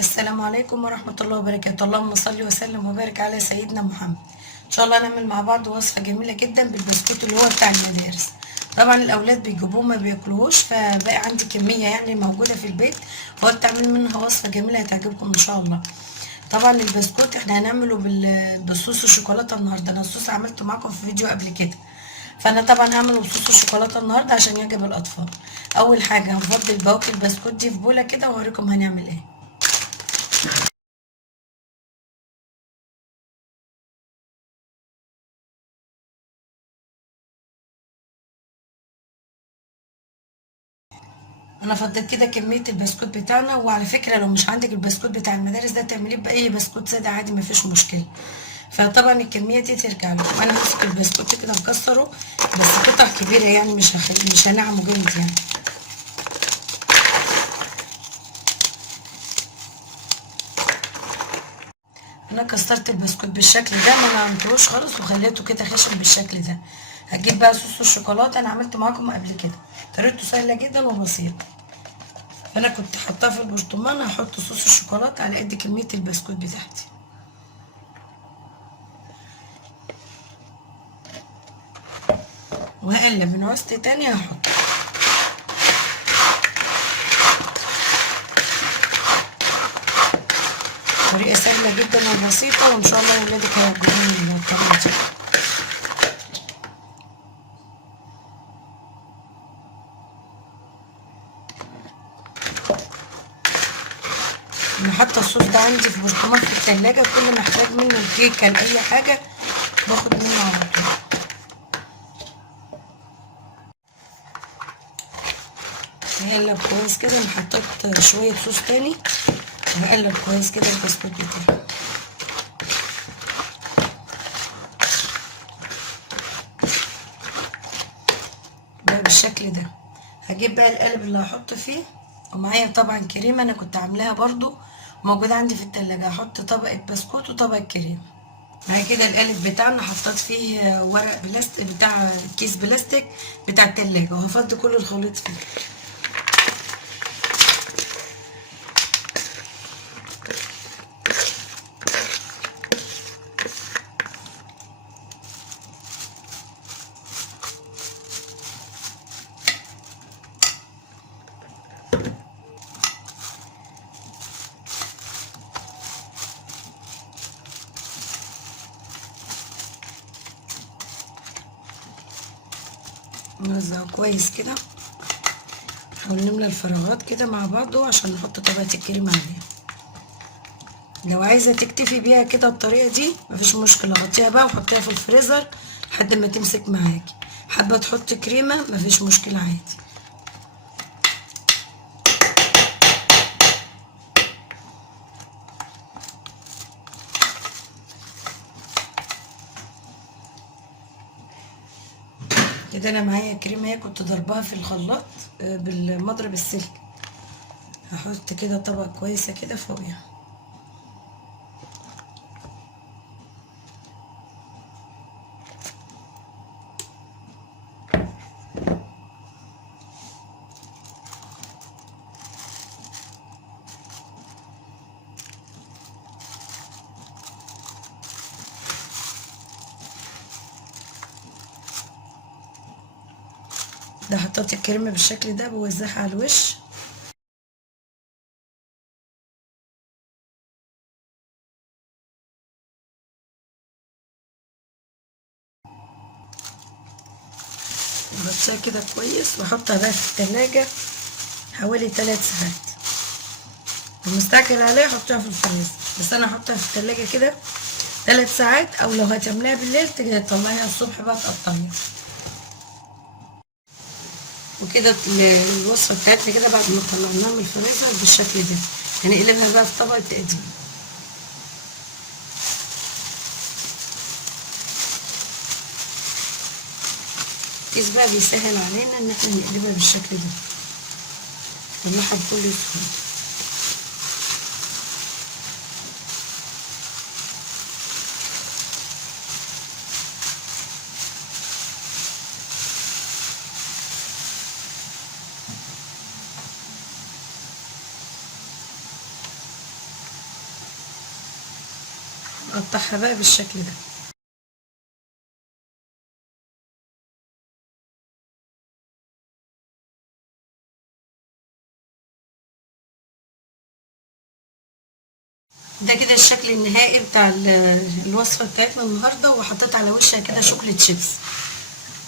السلام عليكم ورحمة الله وبركاته. اللهم صل وسلم وبارك على سيدنا محمد. ان شاء الله نعمل مع بعض وصفة جميلة جدا بالبسكوت اللي هو بتاع المدارس. طبعا الاولاد بيجيبوه ما بياكلوهوش، فبقى عندي كمية يعني موجودة في البيت، وقلت اعمل منها وصفة جميلة هتعجبكم ان شاء الله. طبعا البسكوت احنا هنعمله بالصوص الشوكولاتة النهاردة. انا الصوص عملته معاكم في فيديو قبل كده، فانا طبعا هعمل بصوص الشوكولاتة النهاردة عشان يعجب الاطفال. اول حاجة هنفضي بواقي البسكوت دي في بولة كده واوريكم هنعمل ايه. انا فضيت كده كميه البسكوت بتاعنا، وعلى فكره لو مش عندك البسكوت بتاع المدارس ده تعمليه باي بسكوت ساده عادي مفيش مشكله. فطبعا الكميه دي ترجع لكم. انا همسك البسكوت كده مكسره، بس قطع كبيره يعني مش هنعمه جامد يعني. انا كسرت البسكوت بالشكل ده، ما نعمتهوش خالص وخليته كده خشن بالشكل ده. هجيب بقى صوص الشوكولاته، انا عملت معاكم قبل كده، طريقته سهله جدا وبسيطه. فانا كنت حاطاه في البرطمان، هحط صوص الشوكولاته على قد كميه البسكوت بتاعتي، وهقلب من وسط تاني هحط. طريقة سهلة جدا وبسيطة، وان شاء الله ولادك هيعجبهم الطريقة دي. انا حاطة الصوص ده عندي في برطمان في التلاجة، كل ما احتاج منه الكيكة لأي حاجة باخد منه على طول. هقلب كويس كده. انا حطيت شوية صوص تاني، وهقلب كويس كده البسكوت بتاعي بقى بالشكل ده. هجيب بقى القالب اللي هحط فيه، ومعايا طبعا كريمة انا كنت عاملاها برضو موجودة عندي في التلاجة. هحط طبقة بسكوت وطبقة كريمة. بعد كده القالب بتاعنا حطيت فيه ورق بلاستيك بتاع كيس بلاستيك بتاع التلاجة، وهفضي كل الخليط فيه. نوزعه كويس كده، نحاول نملى الفراغات كده مع بعضه عشان نحط طبقة الكريمة عليها. لو عايزة تكتفي بيها كده الطريقة دي مفيش مشكلة، غطيها بقى وحطيها في الفريزر لحد ما تمسك معاكي. حابة تحطي كريمة مفيش مشكلة عادي. كده انا معايا كريمة اهي، كنت ضربها في الخلاط بالمضرب السلك. هحط كده طبقة كويسة كده فوقيها. ده حطيت الكريمة بالشكل ده، بوزعها على الوش. بغطيها كده كويس واحطها بقى في التلاجة حوالي 3 ساعات. ومستعجل عليها حطيها في الفريزر، بس انا هحطها في التلاجة كده 3 ساعات، او لو هتعمليها بالليل تيجي تطلعيها الصبح بقى تقطعيها. وكده الوصفة بتاعتنا كده بعد ما طلعناها من الفريزر بالشكل ده، هنقلبها بقى في طبق تقديم. الكيس بقى بيسهل علينا ان احنا نقلبها بالشكل ده، نطلعها بكل سهولة. هقطعها بقى بالشكل ده. ده كده الشكل النهائي بتاع الوصفة بتاعتنا النهاردة، وحطيت على وشها كده شوكولاتة شيبس،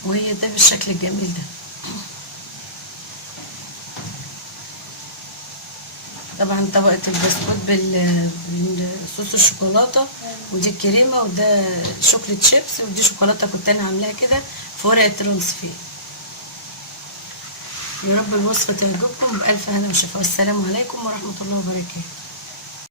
وهي ده بالشكل الجميل ده. طبعا طبقة البسكوت بالصوص الشوكولاتة، ودي الكريمة، وده شوكولاتة شيبس، ودي شوكولاتة كنت انا عاملاها كده في ورقة ترانسفير. يا رب الوصفة تعجبكم، بألف هنا وشفا، والسلام عليكم ورحمة الله وبركاته.